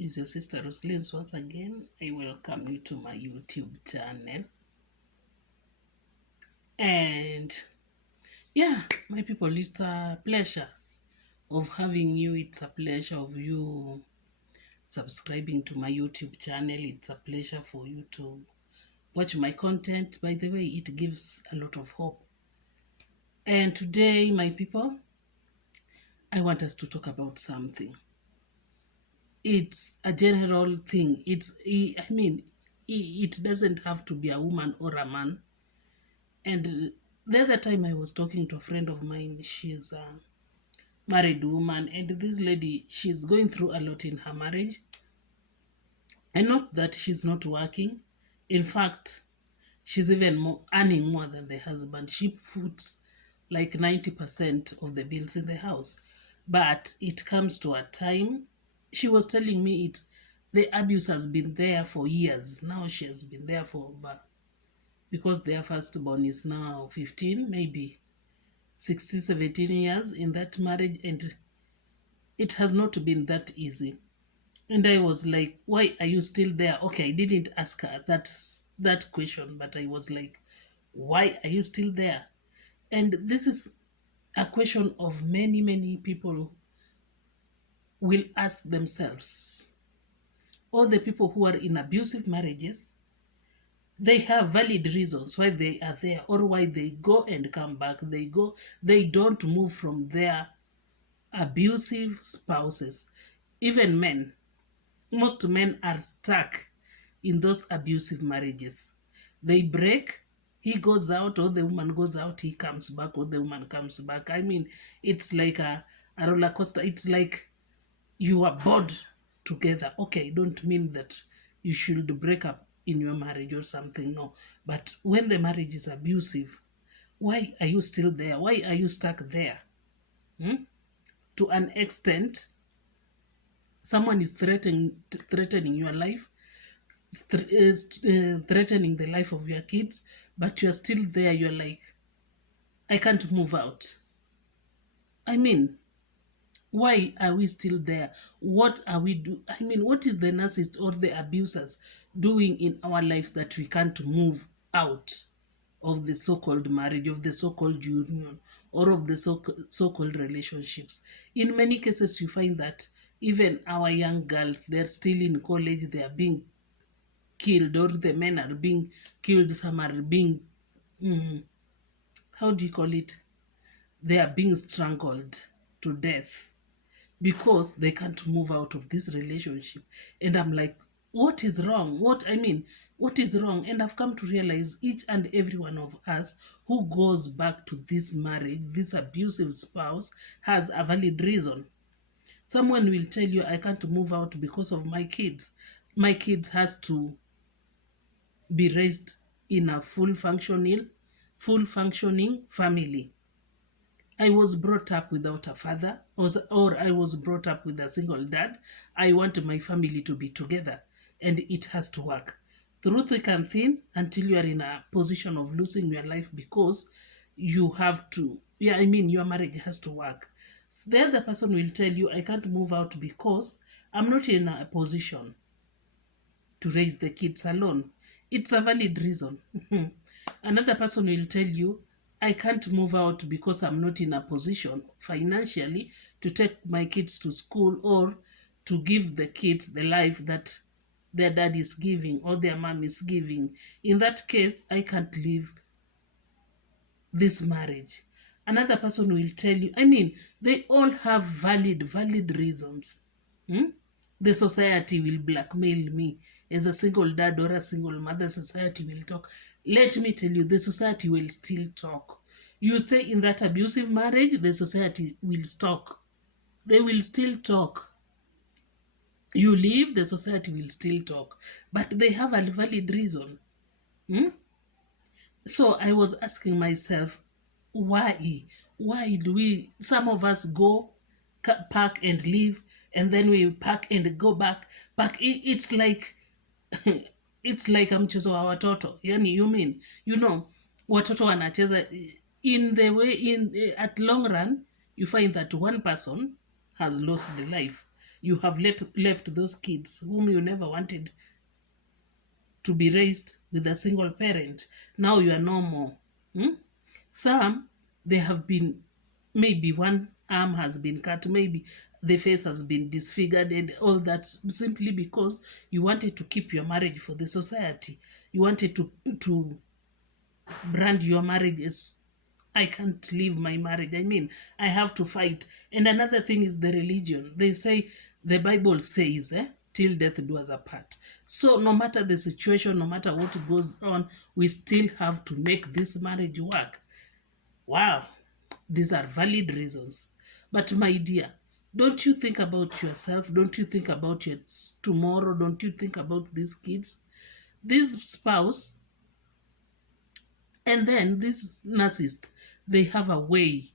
Is your sister Roslyn once again. I welcome you to my YouTube channel. And yeah, my people, it's a pleasure of having you. It's a pleasure of you subscribing to my YouTube channel. It's a pleasure for you to watch my content. By the way, it gives a lot of hope. And today, my people, I want us to talk about something. It's a general thing. It doesn't have to be a woman or a man. And the other time I was talking to a friend of mine, she's a married woman, and this lady, she's going through a lot in her marriage. And not that she's not working. In fact, she's even more earning more than the husband. She puts like 90% of the bills in the house. But it comes to a time, she was telling me it's the abuse has been there for years. Now she has been there for about, because their firstborn is now 15, maybe 16, 17 years in that marriage, and it has not been that easy. And I was like, why are you still there? Okay, I didn't ask her that question, but I was like, why are you still there? And this is a question of many people will ask themselves. All the people who are in abusive marriages, they have valid reasons why they are there or why they go and come back. They don't move from their abusive spouses. Even men, most men are stuck in those abusive marriages. They break, he goes out, or the woman goes out, he comes back, or the woman comes back. I mean, it's like a roller coaster. It's like you are bored together. Okay, don't mean that you should break up in your marriage or something, no. But when the marriage is abusive, why are you still there? Why are you stuck there? To an extent, someone is threatening your life, threatening the life of your kids, but you're still there. You're like, I can't move out. I mean, why are we still there? What are we do? I mean, what is the narcissist or the abusers doing in our lives that we can't move out of the so-called marriage, of the so-called union, or of the so-called relationships? In many cases, you find that even our young girls, they're still in college, they are being killed, or the men are being killed, some are being, how do you call it? They are being strangled to death because they can't move out of this relationship. And I'm like, what is wrong? What is wrong? And I've come to realize each and every one of us who goes back to this marriage, this abusive spouse, has a valid reason. Someone will tell you, I can't move out because of my kids. My kids has to be raised in a full functioning family. I was brought up without a father, or I was brought up with a single dad. I want my family to be together, and it has to work through thick and thin until you are in a position of losing your life because you have to. Yeah, I mean, your marriage has to work. The other person will tell you, I can't move out because I'm not in a position to raise the kids alone. It's a valid reason. Another person will tell you, I can't move out because I'm not in a position financially to take my kids to school or to give the kids the life that their dad is giving or their mom is giving. In that case, I can't leave this marriage. Another person will tell you, I mean, they all have valid reasons. The society will blackmail me. As a single dad or a single mother, society will talk. Let me tell you, the society will still talk. You stay in that abusive marriage, the society will talk. They will still talk. You leave, the society will still talk. But they have a valid reason. So I was asking myself, why? Why do some of us go, pack and leave, and then we pack and go back? It's like, it's like mchezo wa watoto. Yani, you mean, watoto wanacheza in the way, at long run, you find that one person has lost the life. you have left those kids whom you never wanted to be raised with a single parent. Now you are no more. Hmm? Some, they have been, maybe one arm has been cut, maybe the face has been disfigured, and all that simply because you wanted to keep your marriage for the society. You wanted to brand your marriage as, I can't leave my marriage. I mean, I have to fight. And another thing is the religion. They say, the Bible says, till death do us apart. So no matter the situation, no matter what goes on, we still have to make this marriage work. Wow, these are valid reasons. But my dear, don't you think about yourself? Don't you think about your tomorrow? Don't you think about these kids? This spouse, and then this narcissist, they have a way.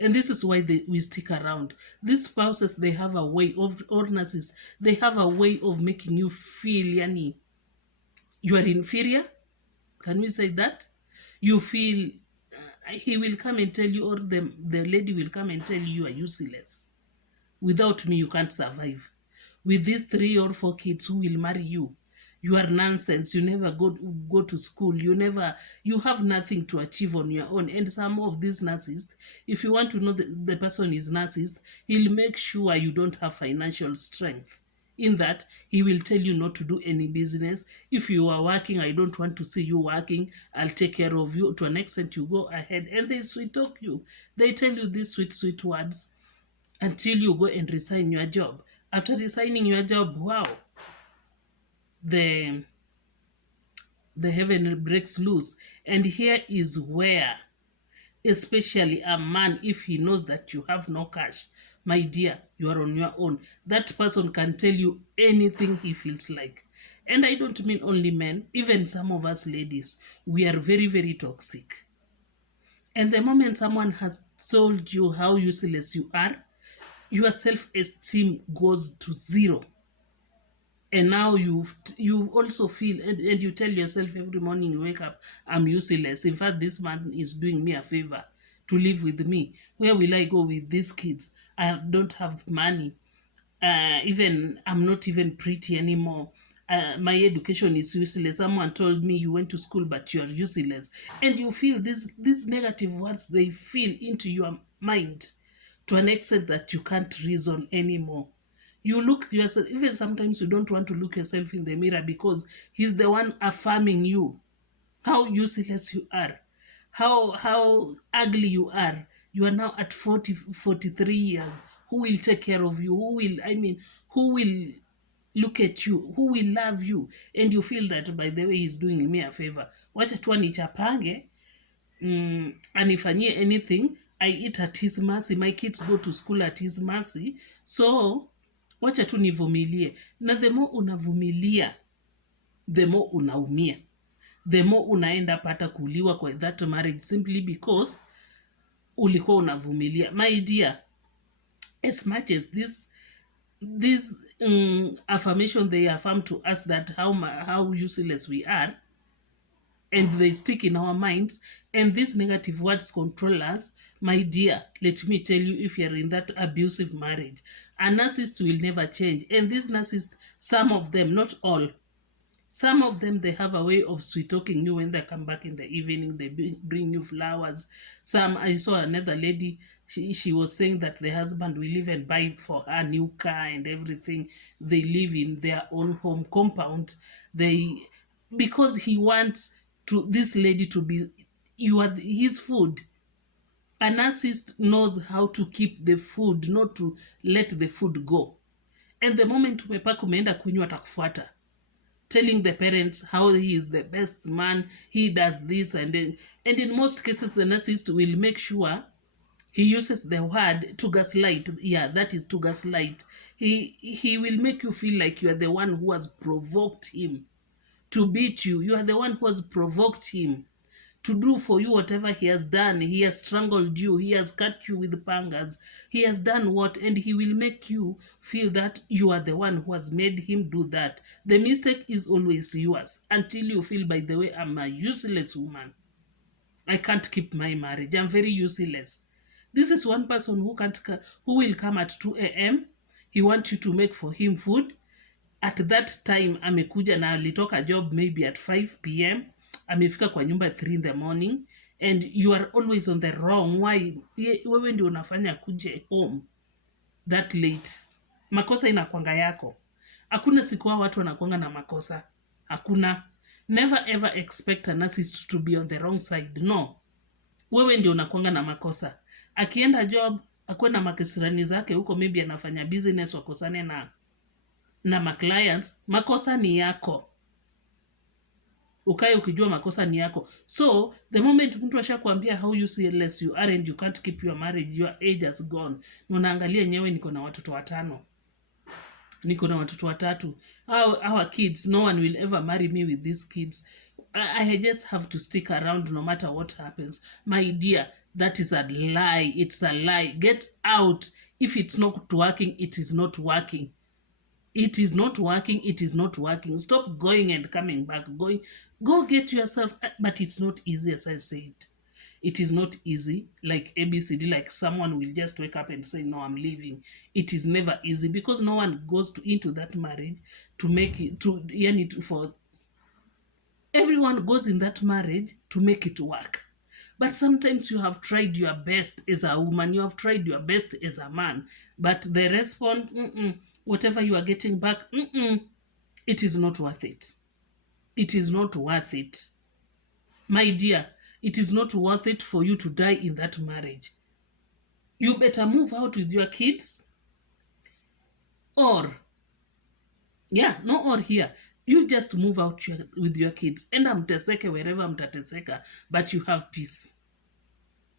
And this is why we stick around. These spouses, they have a way of, or narcissists, they have a way of making you feel, yani, you are inferior. Can we say that? You feel, he will come and tell you, or the lady will come and tell you are useless. Without me, you can't survive. With these 3 or 4 kids who will marry you, you are nonsense. You never go to school. You have nothing to achieve on your own. And some of these narcissists, if you want to know the person is narcissist, he'll make sure you don't have financial strength. In that, he will tell you not to do any business. If you are working, I don't want to see you working. I'll take care of you. To an extent, you go ahead. And they sweet talk you. They tell you these sweet, sweet words until you go and resign your job. After resigning your job, wow, the heaven breaks loose. And here is where, especially a man, if he knows that you have no cash, my dear, you are on your own. That person can tell you anything he feels like. And I don't mean only men, even some of us ladies, we are very, very toxic. And the moment someone has told you how useless you are, your self-esteem goes to zero. And now you also feel, and you tell yourself every morning you wake up, I'm useless. In fact, this man is doing me a favor to live with me. Where will I go with these kids? I don't have money. Even I'm not even pretty anymore. My education is useless. Someone told me you went to school but you are useless. And you feel these negative words, they feel into your mind to an extent that you can't reason anymore. You look yourself, even sometimes you don't want to look yourself in the mirror because he's the one affirming you, how useless you are, how ugly you are. You are now at 43 years. Who will take care of you? Who will look at you? Who will love you? And you feel that, by the way, he's doing me a favor. Wacha tu anichapange, anifanyie anything. I eat at his mercy. My kids go to school at his mercy. So wacha tu nivumilie. Na the more unavumilia, the more unaumia, the more unaenda pata kuliwa kwa that marriage, simply because ulikuwa unavumilia. My dear, as much as this affirmation, they affirm to us that how useless we are, and they stick in our minds, and these negative words control us. My dear, let me tell you, if you're in that abusive marriage, a narcissist will never change. And these narcissists, some of them, not all, some of them, they have a way of sweet talking you when they come back in the evening. They bring you flowers. Some, I saw another lady, she was saying that the husband will even buy for her a new car and everything. They live in their own home compound. Because he wants this lady to be his food. A narcissist knows how to keep the food, not to let the food go. And the moment umepaka umeenda kunywa, atakufuata, telling the parents how he is the best man, he does this, and in most cases the narcissist will make sure he uses the word to gaslight. Yeah, that is to gaslight. He will make you feel like you are the one who has provoked him to beat you. You are the one who has provoked him to do for you whatever he has done. He has strangled you. He has cut you with pangas. He has done what? And he will make you feel that you are the one who has made him do that. The mistake is always yours until you feel, by the way, I'm a useless woman. I can't keep my marriage. I'm very useless. This is one person who will come at 2 a.m. he wants you to make for him food. At that time amekuja na alitoka job maybe at 5 p.m, amefika kwa nyumba at 3 in the morning, and you are always on the wrong. Why? Wewe ndio unafanya kuje home that late. Makosa inakwanga yako. Hakuna siku hao watu wanakuanga na makosa. Hakuna. Never ever expect a narcissist to be on the wrong side. No. Wewe ndio unakuanga na makosa. Akienda job, akuwe na makisirani zake huko, maybe anafanya business, wakosane na maclients, makosa ni yako. Ukae ukijua makosa ni yako. So, the moment mtu ashakwambia how useless you are and you can't keep your marriage, your age has gone. Unaangalia nyewe, niko na watoto 5. Niko na watoto 3. Our kids, no one will ever marry me with these kids. I just have to stick around no matter what happens. My dear, that is a lie. It's a lie. Get out. If it's not working, it is not working. It is not working. It is not working. Stop going and coming back. Go get yourself. But it's not easy, as I said. It is not easy, like ABCD, like someone will just wake up and say, no, I'm leaving. It is never easy, because no one goes into that marriage to make it, for everyone goes in that marriage to make it work. But sometimes you have tried your best as a woman, you have tried your best as a man, but the response, whatever you are getting back, it is not worth it. It is not worth it. My dear, it is not worth it for you to die in that marriage. You better move out with your kids. Or here. You just move out with your kids. Enda mteseke wherever mtateseka, but you have peace.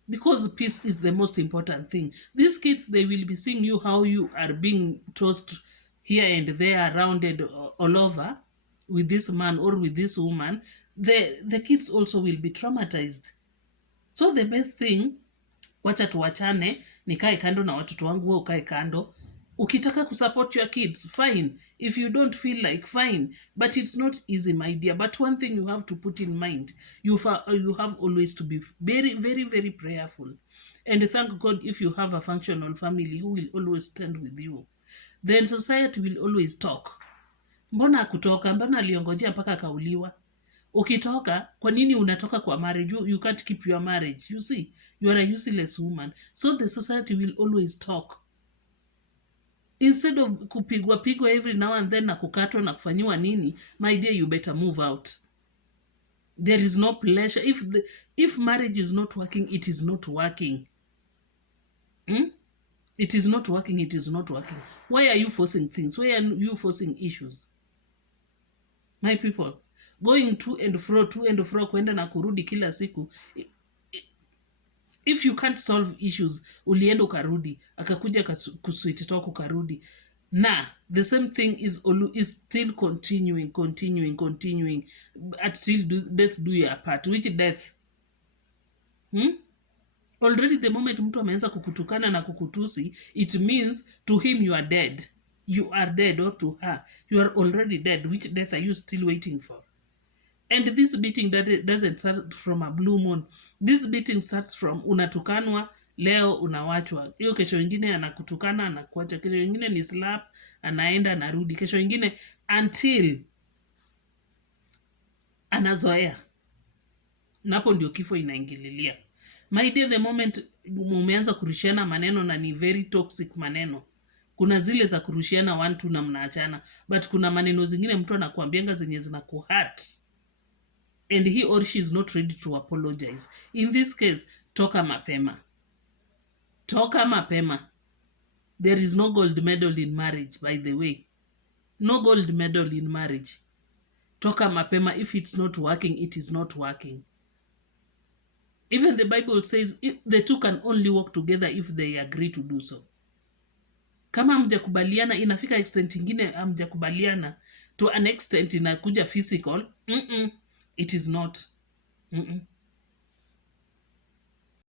Because peace is the most important thing. These kids, they will be seeing you how you are being tossed here and there, around and all over with this man or with this woman. The kids also will be traumatized. So the best thing, wacha tuwachane, nikae kando na watoto wangu, wewe ukae kando. Ukitaka kusupport your kids, fine. If you don't feel like, fine. But it's not easy, my dear. But one thing you have to put in mind, you have always to be very, very, very prayerful. And thank God if you have a functional family who will always stand with you. Then society will always talk. Mbona kutoka? Mbona aliongojea mpaka akauliwa? Ukitoka, kwa nini unatoka kwa marriage? You can't keep your marriage. You see, you are a useless woman. So the society will always talk. Instead of kupigwa every now and then na kukatwa na kufanyiwa nini, my dear, you better move out. There is no pleasure. If marriage is not working, it is not working. It is not working. It is not working. Why are you forcing things? Why are you forcing issues? My people, going to and fro, kwenda na kurudi kila siku. If you can't solve issues, ulienda ukarudi, akakuja kusweet talk ukarudi. The same thing is still continuing. Until death do your part. Which death? Already the moment mtu ameanza kukutukana na kukutusi, it means to him you are dead. You are dead, or to her, you are already dead. Which death are you still waiting for? And this beating doesn't start from a blue moon. This beating starts from unatukanwa, leo unawachwa. Hiyo kesho ingine anakutukana, anakuacha. Kesho ingine ni slap, anaenda, anarudi. Kesho ingine until anazoea. Napo ndio kifo inaingililia. My dear, the moment mumeanza kurushiana maneno na ni very toxic maneno. Kuna zile za kurushiana 1-2 na mnaachana. But kuna maneno zingine mtu anakuambianga zenye zinakuhurt. And he or she is not ready to apologize. In this case, toka mapema. Toka mapema. There is no gold medal in marriage, by the way. No gold medal in marriage. Toka mapema. If it's not working, it is not working. Even the Bible says the two can only work together if they agree to do so. Kama hamjakubaliana, inafika extent ingine hamjakubaliana to an extent inakuja physical, it is not.